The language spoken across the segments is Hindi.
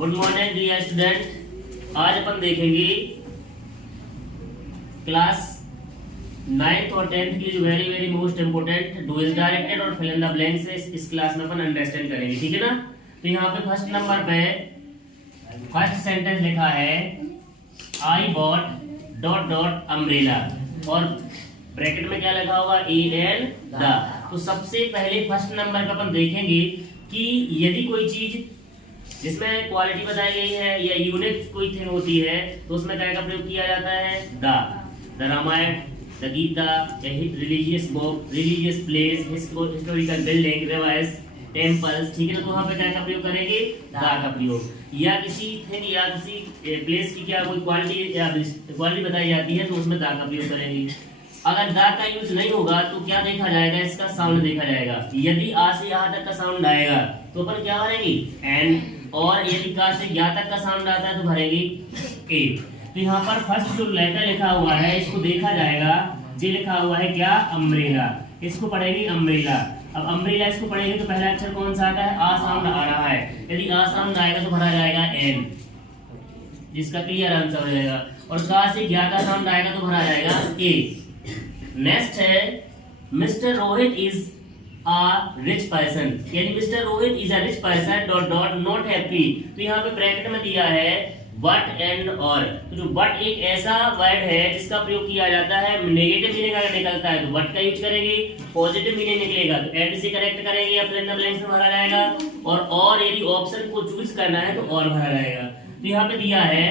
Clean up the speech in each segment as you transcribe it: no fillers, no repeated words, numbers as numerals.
Good morning dear student. आज अपन देखेंगे क्लास 9th और 10th की जो very very most important do is directed और फिल इन द ब्लैंक्स है, इस क्लास में अपन अंडरस्टैंड करेंगे, ठीक है ना। तो यहाँ पे फर्स्ट नंबर पे फर्स्ट सेंटेंस लिखा है I bought dot dot umbrella और ब्रैकेट में क्या लिखा होगा ए एंड द। तो सबसे पहले फर्स्ट नंबर का अपन देखेंगे कि यदि कोई चीज जिसमें क्वालिटी बताई गई है या यूनिक कोई थिंग होती है तो उसमें क्या का प्रयोग किया जाता है the Ramayana, the Gita, religious book, religious place, historical building, rivers, temples, ठीक है ना। तो वहां पे क्या का प्रयोग करेंगे द का प्रयोग। या किसी थिंग या किसी प्लेस की क्या कोई क्वालिटी या क्वालिटी बताई जाती है तो उसमें द का प्रयोग करेंगे। अगर द का यूज नहीं होगा तो क्या देखा जाएगा, इसका साउंड देखा जाएगा। यदि आ से यहाँ तक का साउंड आएगा तो अपन क्या भरेंगे एंड, और यदि का से यहाँ तक का साउंड आता है तो भरेंगे ए। तो यहाँ पर फर्स्ट जो लेटर लिखा हुआ है इसको देखा जाएगा, जे लिखा हुआ है क्या अम्ब्रेला, इसको पढ़ेंगे अम्ब्रेला। अब अम्ब्रेला इसको पढ़ेंगे तो पहला अक्षर कौन सा आता है, आ साउंड आ रहा है। यदि आ साउंड आएगा तो भरा जाएगा एन, जिसका क्लियर आंसर हो जाएगा। और का से ज्ञा का साउंड आएगा तो भरा जाएगा ए। नेक्स्ट है mister Rohit is a rich person, यानी mister Rohit is a rich person dot dot not happy. तो यहाँ पे ब्रैकेट में दिया है बट एंड और। तो जो बट एक ऐसा वर्ड है जिसका प्रयोग किया जाता है नेगेटिव मीनिंग अगर निकलता है तो बट का यूज करेंगे, पॉजिटिव मीनिंग निकलेगा तो एंड से करेक्ट करेंगे या फिर इन द ब्लैंक्स में भरा जाएगा। और यदि ऑप्शन को चूज करना है तो और भरा जाएगा। तो यहाँ पे दिया है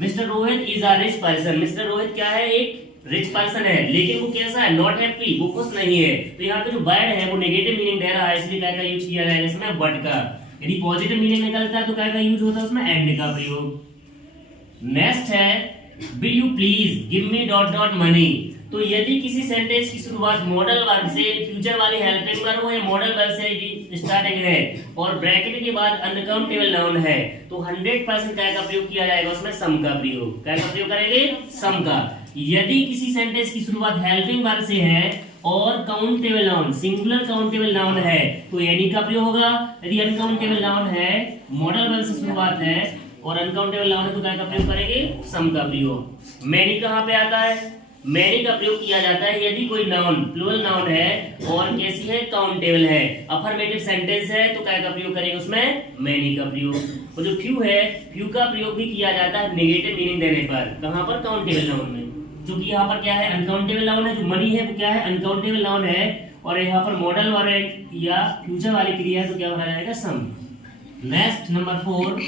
mister Rohit is a rich person. Mister Rohit क्या है, एक रिच पर्सन है, लेकिन वो कैसा है, नॉट हैप्पी, वो खुश नहीं है। तो यहाँ पे जो वर्ड है वो नेगेटिव मीनिंग दे रहा है, इसलिए क्या का यूज किया जाएगा इसमें बट का। यदि पॉजिटिव मीनिंग निकलता है तो क्या का यूज होता है उसमें एंड का प्रयोग। नेक्स्ट है will you please give me dot dot money. तो यदि किसी सेंटेंस की शुरुआत मॉडल वर्ब से, फ्यूचर वाली हेल्पिंग वर्ब हो या मॉडल वर्ब से स्टार्टिंग है और ब्रैकेट के बाद अनकाउंटेबल नाउन है तो 100% क्या का प्रयोग किया जाएगा उसमें सम का प्रयोग। क्या का प्रयोग करेंगे, सम का। यदि किसी सेंटेंस की शुरुआत हेल्पिंग वर्ब से है और countable noun, singular countable noun है तो एनी का प्रयोग होगा। यदि अनकाउंटेबल नाउन है, मॉडल वर्ब से शुरुआत है और अनकाउंटेबल नाउन है तो क्या का प्रयोग करेंगे, सम का प्रयोग। मैनी कहाँ पे आता है, मैनी का प्रयोग किया जाता है यदि कोई नाउन प्लूरल नाउन है और कैसी है, काउंटेबल है, अफर्मेटिव सेंटेंस है तो क्या का प्रयोग करेंगे उसमें मैनी का प्रयोग। और जो फ्यू है, फ्यू का प्रयोग भी किया जाता है नेगेटिव मीनिंग देने पर, कहां पर, काउंटेबल नाउन में। क्योंकि यहाँ पर क्या है, अनकाउंटेबल नाउन है, जो मनी है वो क्या है, अनकाउंटेबल नाउन है। और यहाँ पर मॉडल वर्ब या फ्यूचर वाली क्रिया है तो क्या भरा जाएगा, some. Next number 4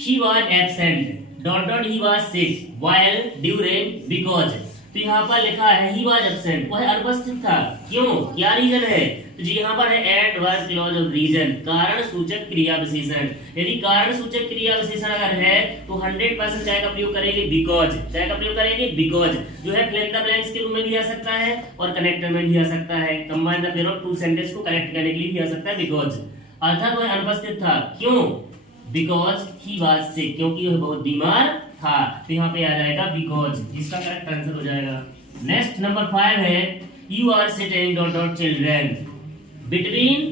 he was absent dot dot he was sick while during because। तो यहाँ पर लिखा है he was absent, वह अनुपस्थित था, क्यों, क्या रीजन है। तो जी यहाँ पर है eight verb clause of reason, कारण सूचक क्रिया विशेषण। यदि कारण सूचक क्रिया विशेषण अगर है तो 100% क्या का प्रयोग करेंगे, बिकॉज। क्या का प्रयोग करेंगे, बिकॉज। जो है फिल इन द ब्लैंक्स के रूप में भी आ सकता है और कनेक्टर में भी आ सकता है, combine the pair of two sentence को कनेक्ट करने के लिए भी आ सकता है बिकॉज। अर्थात वह अनुपस्थित था, क्यों, बिकॉज ही वाज सिक, क्योंकि वह बहुत बीमार था। तो यहाँ पे आ जाएगा बिकॉज, जिसका करेक्ट आंसर हो जाएगा। नेक्स्ट नंबर 5 है you are sitting dot dot children between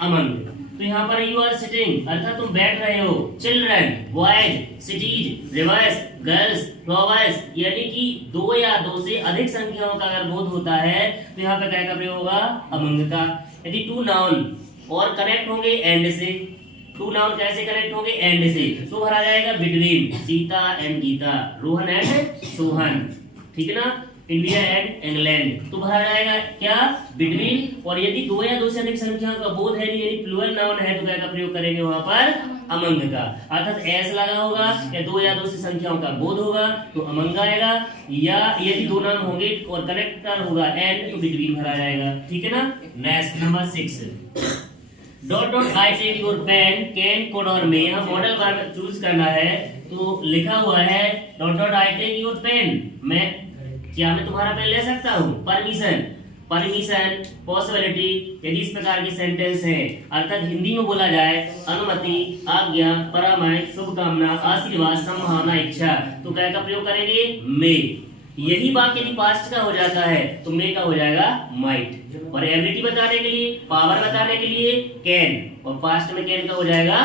among. तो यहाँ पर यू आर सिटिंग अर्थात तुम बैठ रहे हो, children boys, cities, reverse, girls, flowers, यानी कि 2 या 2 से अधिक संख्याओं का अगर बोध होता है तो यहाँ पे क्या का प्रयोग होगा, अमंग का। यदि 2 नाउन और कनेक्ट होंगे एंड से, 2 नाउन कैसे कनेक्ट होंगे, एंड से, तो भरा जाएगा between, Sita and Gita, Rohan and Sohan, ठीक है ना, इंडिया एंड इंग्लैंड, तो भरा जाएगा क्या, बिटवीन। और यदि 2 या 2 से अधिक संख्या का बोध है यानी प्लूरल नाउन है तो क्या का प्रयोग करेंगे वहां पर, अमंग का। अर्थात एस लगा होगा या 2 या 2 से संख्याओं का बोध होगा तो अमंग आएगा, या यदि 2 नाउन होंगे और कनेक्टर होगा एंड तो बिटवीन भरा जाएगा, ठीक है ना। Next number 6 dot dot I take your pen can code और में, यहाँ मॉडल वर्ब चूज करना है तो लिखा हुआ है dot dot I take your pen, मैं तुम्हारा पेन ले सकता हूँ, परमिशन, परमिशन, पॉसिबिलिटी, यदि इस प्रकार की सेंटेंस है। अर्थात हिंदी में बोला जाए अनुमति, आज्ञा, परामर्श, शुभकामना, आशीर्वाद, संभावना, इच्छा, तो क्या का प्रयोग करेंगे, मे। यही वाक्य यदि पास्ट का हो जाता है तो मे का हो जाएगा माइट। और एबिलिटी बताने के लिए, पावर बताने के लिए कैन, और पास्ट में कैन का हो जाएगा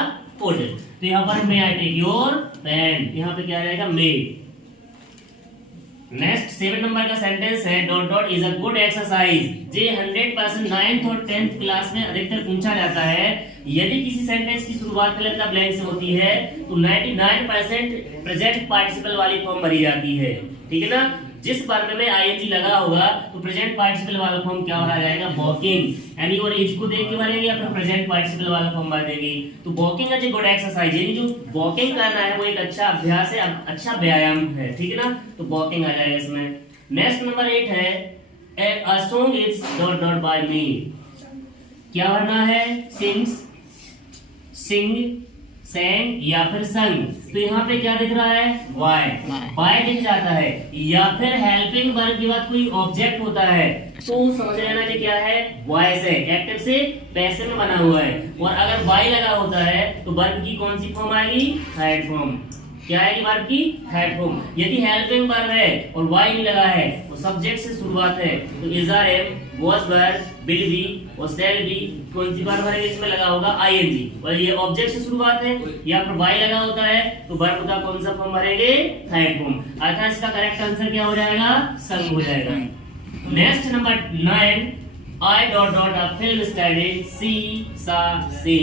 फूड। तो यहाँ पर मे आई टेक योर पेन, यहाँ पे क्या रहेगा मे। नेक्स्ट 7 नंबर का सेंटेंस है dot dot is a good exercise. ये 100% 9th और 10th क्लास में अधिकतर पूछा जाता है। यदि किसी सेंटेंस की शुरुआत फिल इन द ब्लैंक से होती है तो 99% प्रेजेंट पार्टिसिपल वाली फॉर्म भरी जाती है, ठीक है ना। जिस वर्ब में आईएनजी लगा होगा तो प्रेजेंट पार्टिसिपल वाला फॉर्म क्या भरा जाएगा, वॉकिंग। यानी और एज को देख के भरेंगे या फिर प्रेजेंट पार्टिसिपल वाला फॉर्म भर देंगे। तो walking is a good exercise, यानी जो वॉकिंग करना है वो एक अच्छा अभ्यास है, अच्छा व्यायाम है, ठीक है ना। तो वॉकिंग आ जाएगा इसमें। नेक्स्ट नंबर 8 है a song is dot dot by me. क्या भरना है, सिंग्स, सिंग, sang या फिर संग। तो यहाँ पे क्या दिख रहा है, वाई दिख जाता है। या फिर हेल्पिंग वर्ब के बाद कोई ऑब्जेक्ट होता है तो समझ लेना कि क्या है, वॉइस है, एक्टिव से पैसिव में बना हुआ है। और अगर वाई लगा होता है तो वर्ब की कौन सी फॉर्म आएगी, थर्ड फॉर्म। क्या आएगी वर्ब की, थर्ड फॉर्म। यदि हेल्पिंग वर्ब है और वाई नहीं लगा है तो सब्जेक्ट से शुरुआत है तो is are am, was were, will be और shall be कौन सी बार भरेंगे, इसमें लगा होगा ing। और ये ऑब्जेक्ट से शुरुआत है या फिर y लगा होता है तो वर्ब का कौन सा फॉर्म भरेंगे, थर्ड फॉर्म। अर्थात इसका करेक्ट आंसर क्या हो जाएगा, संग हो जाएगा। Next number 9 I dot dot a film style सी सा सी।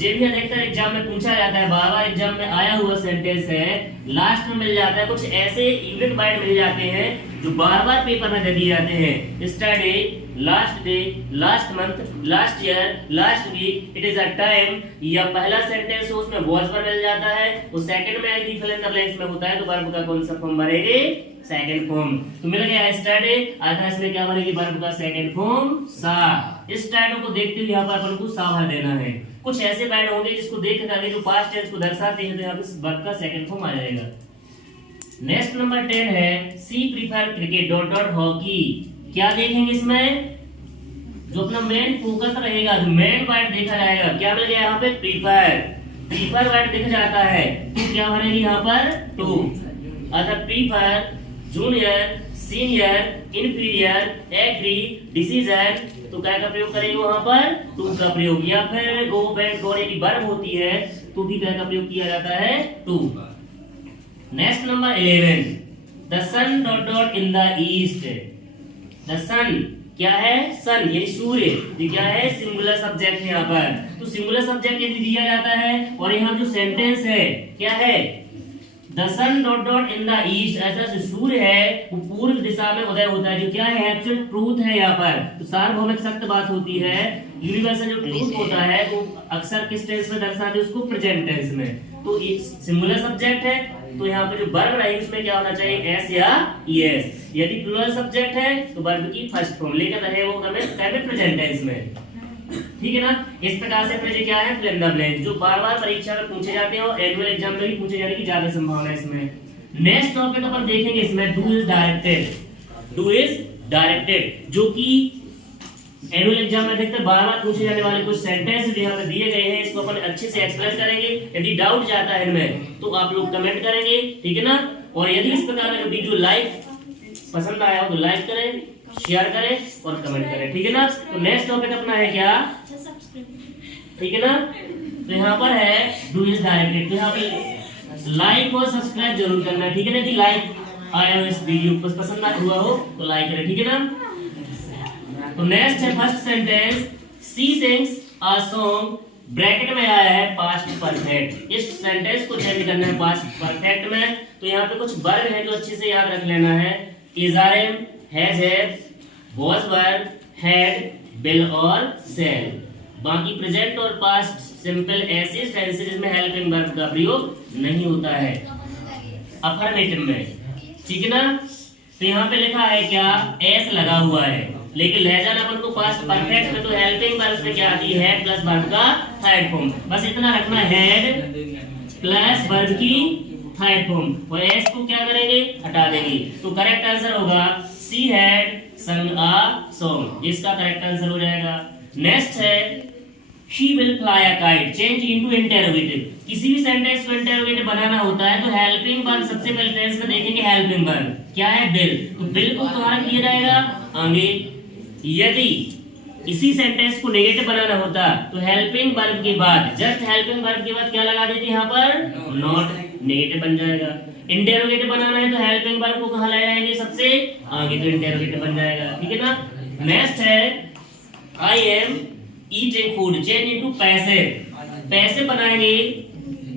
ये भी अधिकतर एग्जाम में पूछा जाता है, बार-बार एग्जाम में आया हुआ सेंटेंस है। लास्ट में मिल जाता है, कुछ ऐसे यूनिट वर्ड मिल जाते हैं जो बार-बार पेपर में दे दिए जाते हैं। Yesterday, last day, last month, last year, last week, it is a time. या पहला सेंटेंस हो उसमें वॉज पर मिल जाता है, और सेकंड में यदि फिल इन द ब्लैंक्स में होता है तो वर्ब का कौन सा फॉर्म भरेंगे, सेकंड फॉर्म। तो मिल गया यस्टरडे, अर्थात इसमें क्या भरेगी, वर्ब का सेकंड फॉर्म सा। इस टाइटल को देखते हुए यहाँ पर अपन को सा भर देना है। कुछ ऐसे वर्ड होंगे जिसको देख करके जो पास्ट टेंस को दर्शाते हैं तो यहाँ पे वर्ब का सेकंड फॉर्म आ जाएगा। नेक्स्ट नंबर 10 है she prefer cricket dot dot hockey. क्या देखेंगे इसमें, जो अपना मेन फोकस रहेगा, जो मेन वर्ड देखा जाएगा, क्या मिल गया यहाँ पे, प्रीफर। प्रीफर वर्ड दिख जाता है तो क्या भरेगी यहाँ पर, टू। अर्थात prefer, junior, senior, inferior, agree, decision, तो क्या का प्रयोग करेंगे वहां पर, टू का प्रयोग। या फिर गो, बैक, गोने की वर्ब होती है तो भी क्या का प्रयोग किया जाता है, to. Next number 11 the sun dot dot in the east. The sun क्या है, सन यानी सूर्य। ये क्या है, सिंगुलर सब्जेक्ट है यहाँ पर। तो सिंगुलर सब्जेक्ट यदि दिया जाता है और यहाँ जो सेंटेंस है क्या है, the sun dot dot in the east, ऐसा जो सूर्य है वो पूर्व दिशा में उदय होता है, जो क्या है, एब्सोल्यूट ट्रूथ है यहाँ पर। तो सार्वभौमिक सत्य बात होती है। यूनिवर्सल जो ट्रूथ होता है वो अक्सर किस टेंस में दर्शाते हैं, उसको प्रेजेंट टेंस में। तो सिंगुलर सब्जेक्ट है तो यहाँ पे जो वर्ब रहेगी उसमें क्या होना चाहिए, एस या ईएस। यदि प्लूरल सब्जेक्ट है तो वर्ब की फर्स्ट फॉर्म लेकर रहे वो हमें प्रेजेंट टेंस में, ठीक है ना। इस प्रकार से फिर क्या है, फिल इन द ब्लैंक, जो बार-बार परीक्षा में पूछे जाते हैं और एनुअल एग्जाम में भी पूछे जाने की ज्यादा संभावना है इसमें। नेक्स्ट टॉपिक अपन देखेंगे इसमें do is directed. Do is directed जो कि एनुअल एग्जाम में अधिकतर बार-बार पूछे जाने वाले कुछ सेंटेंस जो यहाँ पे दिए गए हैं, इसको अपन अच्छे से एक्सप्लेन करेंगे। यदि डाउट जाता है इनमें तो आप लोग कमेंट करेंगे, ठीक है ना। और यदि इस प्रकार का वीडियो लाइक पसंद आया हो तो लाइक करें, शेयर करें और कमेंट करें, ठीक है ना। तो नेक्स्ट टॉपिक अपना है क्या, ठीक है ना। तो यहाँ पर है डू इज डायरेक्टेड। तो यहाँ पे लाइक और सब्सक्राइब जरूर करना, ठीक है ना। यदि लाइक आया हो इस वीडियो को, पसंद हुआ हो तो लाइक करें, ठीक है ना। तो नेक्स्ट है first sentence she sings a song, bracket में आया है पास्ट परफेक्ट। इस सेंटेंस को चेंज करना है पास्ट परफेक्ट में। तो यहाँ पे कुछ वर्ब है जो अच्छे से याद रख लेना है, is are am, has have, was were, had, will और shall। बाकी प्रेजेंट और पास्ट सिंपल ऐसे टेंसेस में हेल्पिंग वर्ब का प्रयोग नहीं होता है अफर्मेटिव में, ठीक है ना। तो यहाँ पे लिखा है क्या, एस लगा हुआ है, लेकिन ले जाना अपन को पास्ट परफेक्ट में, तो हेल्पिंग वर्ब में क्या आती है, प्लस वर्ब का थर्ड फॉर्म। बस इतना रखना, हेड प्लस वर्ब की थर्ड फॉर्म, और एस को क्या करेंगे, हटा देंगे। तो करेक्ट आंसर होगा she had sung a song, इसका करेक्ट आंसर हो जाएगा। नेक्स्ट है she will fly a kite, change into interrogative। किसी भी सेंटेंस को इंटरोगेटिव बनाना होता है तो हेल्पिंग वर्ब सबसे पहले टेंस में देखेंगे, हेल्पिंग वर्ब क्या है, will। तो will को कहाँ किया जाएगा, आगे। यदि इसी सेंटेंस को नेगेटिव बनाना होता तो हेल्पिंग वर्ब के बाद, जस्ट हेल्पिंग वर्ब के बाद क्या लगा देते यहाँ पर, नॉट, नेगेटिव बन जाएगा। इंटेरोगेटिव बनाना है तो हेल्पिंग वर्ब को कहाँ ले जाएंगे, सबसे आगे, तो इंटेरोगेटिव बन जाएगा। ठीक है ना। नेक्स्ट है I am eating food, change into passive, passive बनाएंगे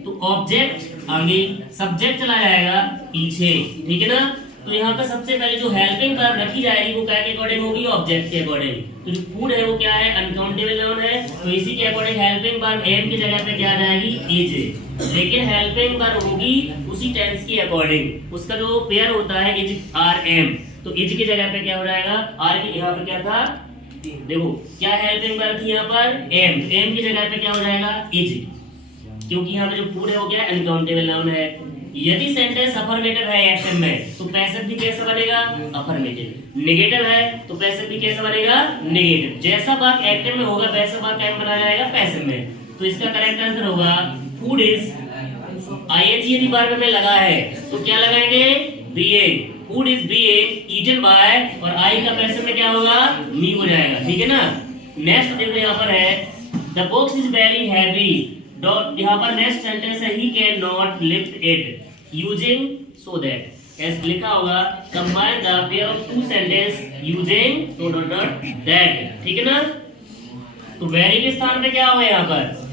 तो ऑब्जेक्ट आगे, सब्जेक्ट चला जाएगा पीछे। ठीक है ना। तो यहाँ पे सबसे पहले जो हेल्पिंग वर्ब रखी जाएगी वो क्या के अकॉर्डिंग होगी, ऑब्जेक्ट के अकॉर्डिंग। तो जो फूड है वो क्या है, अनकाउंटेबल नाउन है, तो इसी के अकॉर्डिंग हेल्पिंग वर्ब एम की जगह पे क्या आ जाएगी, इज। लेकिन हेल्पिंग वर्ब होगी उसी टेंस के अकॉर्डिंग, उसका जो पेयर होता है इज आर एम, तो इज की जगह पे क्या हो जाएगा, आर की यहाँ पे क्या था, देखो क्या हेल्पिंग वर्ब थी यहाँ पर, एम, एम की जगह पे क्या हो जाएगा, इज, क्योंकि यहाँ पे जो फूड है वो क्या है, अनकाउंटेबल नाउन है। यदि सेंटेंस अफर्मेटिव है एक्टिव में तो पैसिव भी कैसा बनेगा, अफर्मेटिव। नेगेटिव है तो पैसिव भी कैसा बनेगा, नेगेटिव। जैसा वाक्य एक्टिव में होगा वैसा वाक्य क्या बना जाएगा, पैसिव में। तो इसका करेक्ट आंसर होगा फूड इज, आईएनजी यदि वर्ब में लगा है तो क्या लगाएंगे, being, food is being eaten by, और आई का पैसिव में क्या होगा, मी हो जाएगा। ठीक है ना। नेक्स्ट देखो यहाँ पर है the box is very heavy, यहाँ पर नेक्स्ट सेंटेंस है he can not lift it using so that, ऐसे लिखा होगा combine the pair of two sentence using so dot that. ठीक है ना। तो वेरी के स्थान पे क्या होगा, यहाँ पर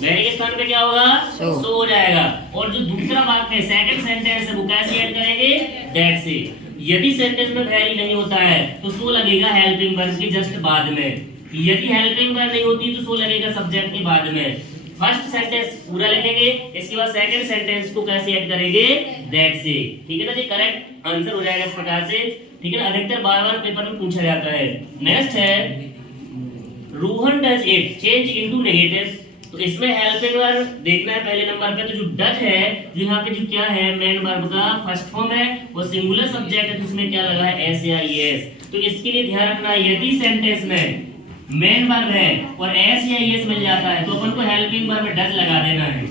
वेरी के स्थान पे क्या होगा, सो हो जाएगा। और जो दूसरा वाक्य है सेकंड सेंटेंस है वो कैसे ऐड करेंगे, दैट से। यदि सेंटेंस में वेरी नहीं होता है तो सो लगेगा हेल्पिंग वर्ब के जस्ट बाद में, यदि हेल्पिंग वर्ब नहीं होती तो सो लगेगा सब्जेक्ट के बाद में। फर्स्ट सेंटेंस पूरा लिखेंगे, इसके बाद सेकंड सेंटेंस को कैसे ऐड करेंगे, दैट से। ठीक है ना जी, करेक्ट आंसर हो जाएगा इस प्रकार से। ठीक है ना। अधिकतर बार-बार पेपर में पूछा जाता है। नेक्स्ट है Rohan does it change into negative, तो इसमें हेल्पिंग वर्ब देखना है पहले नंबर पे। तो जो डज है, जो यहाँ पे जो क्या है, मेन वर्ब का फर्स्ट फॉर्म है, वो सिंगुलर सब्जेक्ट है, तो उसमें क्या लगा है, एस या ईएस। तो इसके लिए ध्यान रखना, यदि सेंटेंस में मेन वर्ब है और एस या एस मिल जाता है तो अपन को हेल्पिंग वर्ब में डज लगा देना है।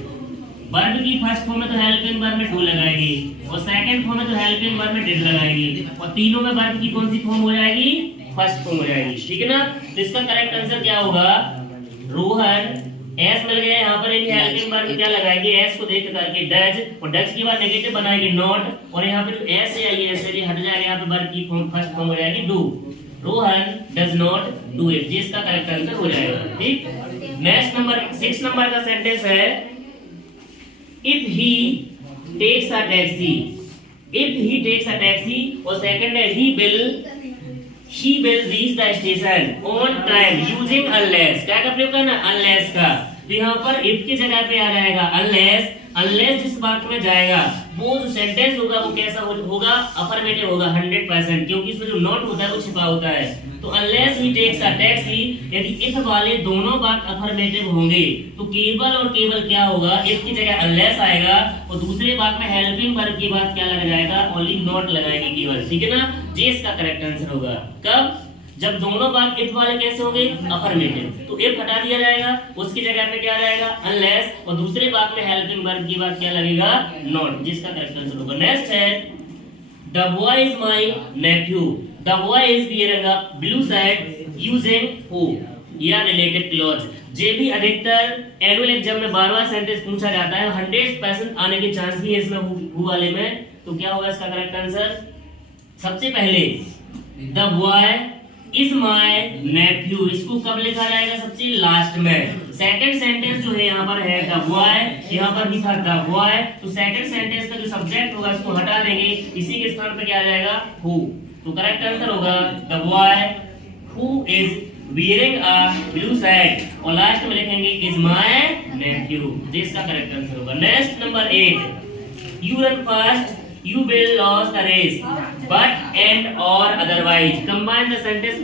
वर्ब की फर्स्ट फॉर्म में तो हेल्पिंग वर्ब में डू लगाएगी, और सेकंड फॉर्म में तो हेल्पिंग वर्ब में डिड लगाएगी, और तीनों में वर्ब की कौन सी फॉर्म हो जाएगी, फर्स्ट फॉर्म हो जाएगी। ठीक है ना। तो इसका करेक्ट आंसर क्या होगा, रोहन, एस मिल गया यहाँ पर, हेल्पिंग वर्ब क्या लगाएगी, एस को देख करके डज, और डज के बाद नेगेटिव बनाएगी नॉट, और यहाँ पे जो एस या एस है ये हट जाएगा, यहाँ पे वर्ब की फॉर्म फर्स्ट फॉर्म हो जाएगी do. Rohan does not do it, जिसका करेक्ट आंसर हो जाएगा। ठीक। नेक्स्ट नंबर 6 नंबर का सेंटेंस है if he takes a taxi, if he takes a taxi, और सेकंड है he will reach the station on time using unless, क्या का प्रयोग करना, अनलेस का। तो यहाँ पर इफ की जगह पे आ जाएगा अनलेस, अनलेस जिस वाक्य में जाएगा वो जो सेंटेंस होगा वो कैसा होगा, अफर्मेटिव होगा 100%, क्योंकि इसमें जो नॉट होता है वो छिपा होता है। तो unless he takes a taxi, यदि इफ वाले दोनों वाक्य अफर्मेटिव होंगे तो केवल और केवल क्या होगा, इफ की जगह अनलेस आएगा, और दूसरे वाक्य में हेल्पिंग वर्ब के बाद क्या लग जाएगा, ओनली नॉट लगाएंगे केवल। ठीक है ना। ये इसका करेक्ट आंसर होगा। कब, जब दोनों वाक्य इफ वाले कैसे होंगे, अफर्मेटिव, तो इफ हटा दिया जाएगा, उसकी जगह पे क्या रहेगा, अनलेस, और दूसरे वाक्य में हेल्पिंग वर्ब की बात क्या लगेगा, नॉट, जिसका करेक्ट आंसर होगा। नेक्स्ट है the boy is my Neiphiu, the boy is wearing a blue shirt using who या रिलेटेड क्लॉज। ये भी अधिकतर एनुअल एग्जाम में बार-बार सेंटेंस पूछा जाता है, 100% आने के चांस भी है इसमें हु वाले में। तो क्या होगा इसका करेक्ट आंसर, सबसे पहले the boy is my Neiphiu, इसको कब लिखा जाएगा, सबसे लास्ट में। सेकंड सेंटेंस जो है यहाँ पर है द बॉय, यहाँ पर भी था द बॉय, तो सेकंड सेंटेंस का जो सब्जेक्ट होगा उसको हटा देंगे, इसी के स्थान पे क्या आ जाएगा, हु। तो करेक्ट आंसर होगा the boy who is wearing a blue shirt, और लास्ट में लिखेंगे is my nephew, जिसका करेक्ट आंसर होगा। Next number 8 you run fast you will lose the race but and or otherwise combine the sentence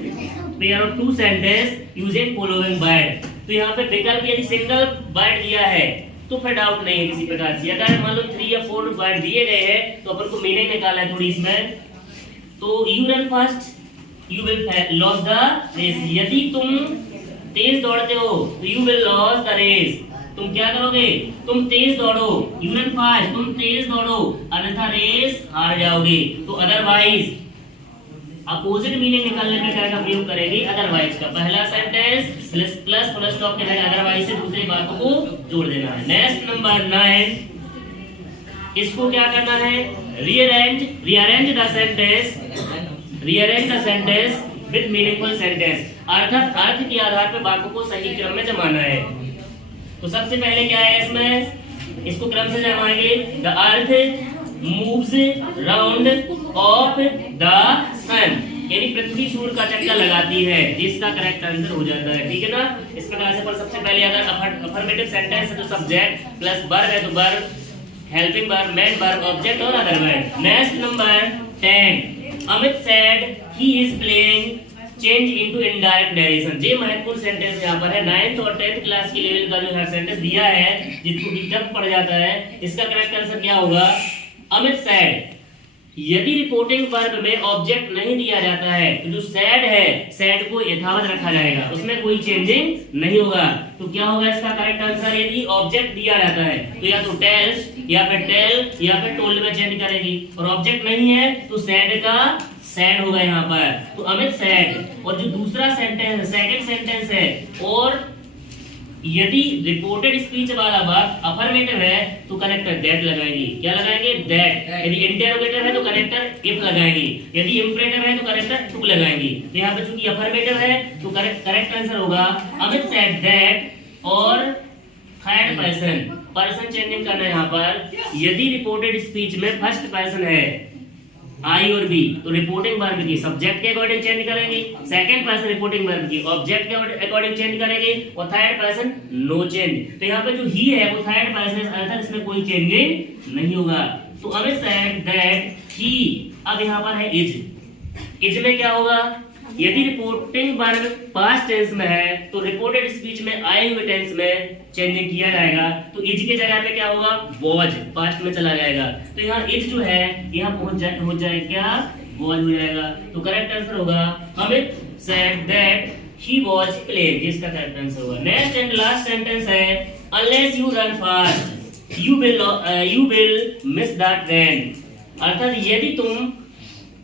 pair of two sentence using following word। तो यहाँ पे विकल्प यदि सिंगल वर्ड दिया है तो फिर डाउट नहीं है किसी प्रकार से। अगर मान लो 3 या 4 वर्ड दिए गए हैं तो अपन को मीनिंग निकालना है थोड़ी इसमें। तो you run fast you will lose the race, यदि तुम तेज दौड़ते हो तो you will lose the race, तुम क्या करोगे, तुम तेज दौड़ो, you run fast तुम तेज दौड़ो, अन्यथा रेस हार जाओगे। तो अदरवाइज अपोजिट मीनिंग निकालने में क्या का प्रयोग करेंगे, अदरवाइज का। पहला सेंटेंस प्लस फुल स्टॉप के जगह अदरवाइज से दूसरी बातों को जोड़ देना है। नेक्स्ट नंबर 9, इसको क्या करना है, rearrange the sentence with meaningful sentence, अर्थात अर्थ के आधार पर बातों को सही क्रम में जमाना है। तो सबसे पहले क्या है इसमें, इसको क्रम से जमाएंगे। The earth moves round of the sun, यानी पृथ्वी सूर्य का चक्कर लगाती है, जिसका करेक्ट आंसर हो जाता है। ठीक है ना। इस प्रकार से पर सबसे पहले अगर अफर्मेटिव सेंटेंस है तो सब्जेक्ट प्लस वर्ब है तो verb, helping verb, main verb, object और other verb. Next number 10, Amit said he is playing change into indirect narration. ये महत्वपूर्ण सेंटेंस यहाँ पर है। 9th और 10th क्लास के लेवल का जो हर सेंटेंस दिया है, जिसको कि टफ पड़ जाता है, इसका करेक्ट आंसर क्या होगा, अमित सैड। यदि रिपोर्टिंग वर्ब में ऑब्जेक्ट नहीं दिया जाता है तो जो सैड है, सैड को यथावत रखा जाएगा, उसमें कोई चेंजिंग नहीं होगा। तो क्या होगा इसका करेक्ट आंसर, यदि ऑब्जेक्ट दिया जाता है तो या तो टेल्स या फिर टेल या फिर टोल्ड में चेंज करेगी, और ऑब्जेक्ट नहीं है तो सैड का सैड होगा यहाँ पर। तो अमित सैड। और जो दूसरा सेंटेंस, सेकंड सेंटेंस है, और यदि रिपोर्टेड स्पीच वाला वर्ब अफर्मेटिव है तो कनेक्टर दैट लगाएंगे। क्या लगाएंगे, दैट। यदि इंटरोगेटिव है तो कनेक्टर इफ लगाएंगे, यदि इंपरेटिव है तो कनेक्टर टू लगाएंगे। तो यहाँ पे चूंकि अफर्मेटिव है तो करेक्ट आंसर होगा अमित सेड दैट, और थर्ड पर्सन चेंजिंग करना है यहाँ पर। यदि रिपोर्टेड स्पीच में फर्स्ट पर्सन है आई और बी तो रिपोर्टिंग वर्ब की सब्जेक्ट के अकॉर्डिंग चेंज करेंगे, सेकंड पर्सन रिपोर्टिंग वर्ब की ऑब्जेक्ट के अकॉर्डिंग चेंज करेंगे, और थर्ड पर्सन नो चेंज। तो यहाँ पे जो ही है वो थर्ड पर्सन, अर्थात इसमें कोई चेंजिंग नहीं होगा। तो अमित सेड दैट ही, अब यहाँ पर है इज में क्या होगा, यदि रिपोर्टिंग वर्ब पास्ट टेंस में है तो रिपोर्टेड स्पीच में आए हुए टेंस में चेंजिंग किया जाएगा। तो इज के जगह पे क्या होगा, वॉज, पास्ट में चला जाएगा। तो यहाँ इज जो है यहाँ हो जाएगा क्या, वॉज हो जाएगा। तो करेक्ट आंसर होगा Amit said that he was playing, जिसका करेक्ट आंसर होगा। नेक्स्ट एंड लास्ट सेंटेंस है, unless you run fast you will miss the train, अर्थात यदि तुम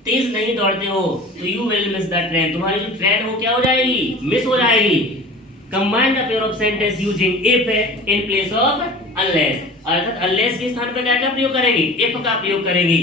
तेज नहीं दौड़ते हो तो you will miss the train, तुम्हारी जो ट्रेन हो क्या हो जाएगी, मिस हो जाएगी। Combine the pair of sentence using if in place of unless, अर्थात अनलेस के स्थान पर क्या प्रयोग करेंगे, इफ का प्रयोग करेंगे।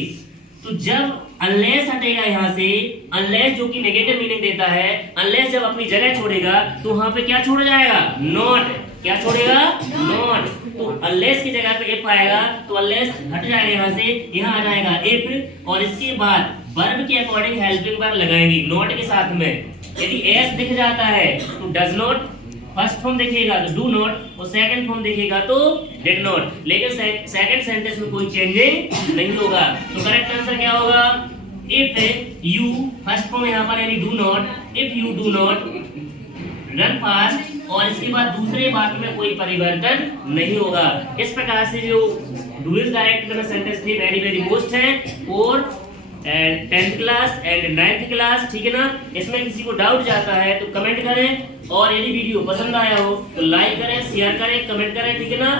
तो जब अनलेस हटेगा यहाँ से, अनलेस जो कि नेगेटिव मीनिंग देता है, अनलेस जब अपनी जगह छोड़ेगा तो वहां पे क्या छोड़ जाएगा, नॉट। क्या छोड़ेगा, नॉट। तो अनलेस की जगह पे इफ आएगा तो अनलेस हट जाएगा यहाँ से, यहाँ आ जाएगा इफ, और इसके बाद वर्ब के अकॉर्डिंग हेल्पिंग वर्ब लगाएंगे नॉट के साथ में। यदि एस दिख जाता है तो डज नॉट, फर्स्ट फॉर्म देखिएगा तो डू नॉट, और सेकंड फॉर्म देखिएगा तो डिड नॉट, लेकिन सेकंड सेंटेंस में कोई चेंजिंग नहीं होगा। तो करेक्ट आंसर क्या होगा, इफ यू, फर्स्ट फॉर्म यहाँ पर यानी do not, if you do not run fast, और इसके बाद दूसरे वाक्य में कोई परिवर्तन नहीं होगा। इस प्रकार से जो डू इज डायरेक्ट करना सेंटेंस थी वेरी मोस्ट है, और 10th class and 9th class, ठीक है ना। इसमें किसी को डाउट जाता है तो कमेंट करें, और यदि वीडियो पसंद आया हो तो लाइक करें, शेयर करें, कमेंट करें, ठीक है ना।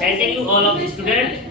Thank you all of the student.